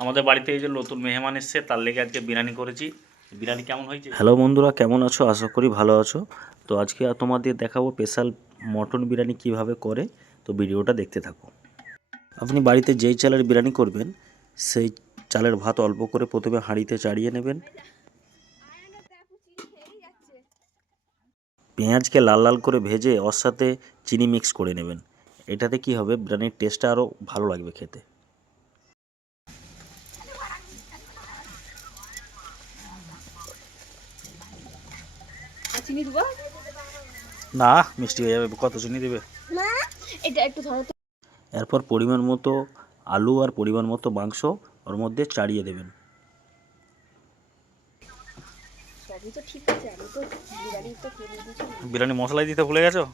আমাদের বাড়িতে এই যে নতুন মেহমান এসছে, তার লেগে আজকে বিরিয়ানি করেছি। বিরিয়ানি কেমন হয়েছে? হ্যালো বন্ধুরা, কেমন আছো? আশা করি ভালো আছো। তো আজকে তোমাদের দেখাবো স্পেশাল মটন বিরিয়ানি কিভাবে করে। তো ভিডিওটা দেখতে থাকো। আপনি বাড়িতে যেই চালের বিরিয়ানি করবেন, সেই চালের ভাত অল্প করে প্রথমে হাঁড়িতে চাড়িয়ে নেবেন। পেঁয়াজকে লাল লাল করে ভেজে ওর সাথে চিনি মিক্স করে নেবেন। এটাতে কি হবে, বিরিয়ানির টেস্টটা আরও ভালো লাগবে খেতে। চিনি দেবো না, মিষ্টি হয়ে যাবে। কত চিনি দেবে? না, এটা একটু ধরো তো। এরপর পরিমাণ মতো আলু আর পরিমাণ মতো মাংস ওর মধ্যে চাড়িয়ে দেবেন। সবই তো ঠিক আছে, আমি তো বিরিয়ানি তো কিনে দিয়েছি। বিরিয়ানি মশলাই দিতে ভুলে গেছো?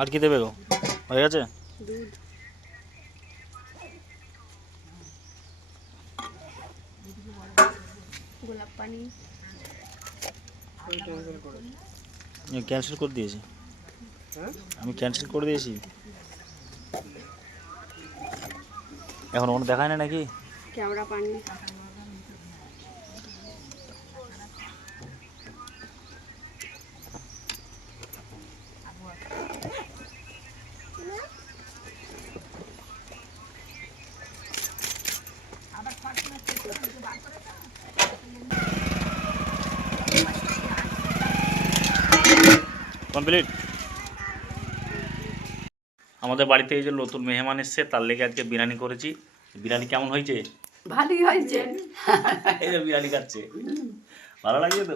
আর কি দেবে গো? হয়ে গেছে? দুধ, গোলাপ পানি। ক্যান্সেল করে দিয়েছি। আমি ক্যান্সেল করে দিয়েছি। এখন ওটা দেখায় না নাকি? কেওড়া পানি। কমপ্লিট। আমাদের বাড়িতে এই যে নতুন মেহমান এসছে, তার লেগে আজকে বিরিয়ানি করেছি। বিরিয়ানি কেমন হয়েছে? ভালোই হয়েছে। এই যে বিরিয়ানি খাচ্ছে, ভালো লাগছে তো?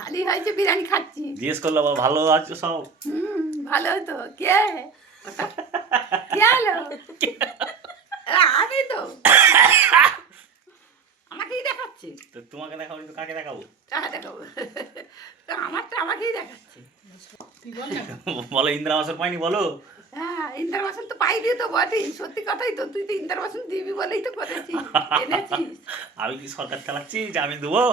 ভালোই হয়েছে, বিরিয়ানি খাচ্ছি। জিজ্ঞেস করলাম ভালো আছে সব? ভালো তো। কে কে আলো? আমি তো আমাকেই দেখাচ্ছে। তো তোমাকে দেখাবো তো কাকে দেখাবো? টাকা দেখাবো তো আমারটা আমাকেই দেখাচ্ছে। বলো ইন্দিরা আবাসন পাইনি বলো। হ্যাঁ, ইন্টার বাসন তো পাইনি তো বটেই, সত্যি কথাই তো। তুই তো ইন্টার বাসন দিবি বলেই তো করেছিস, এনেছিস। আমি কি সরকার চালাচ্ছি যে আমি দেবো?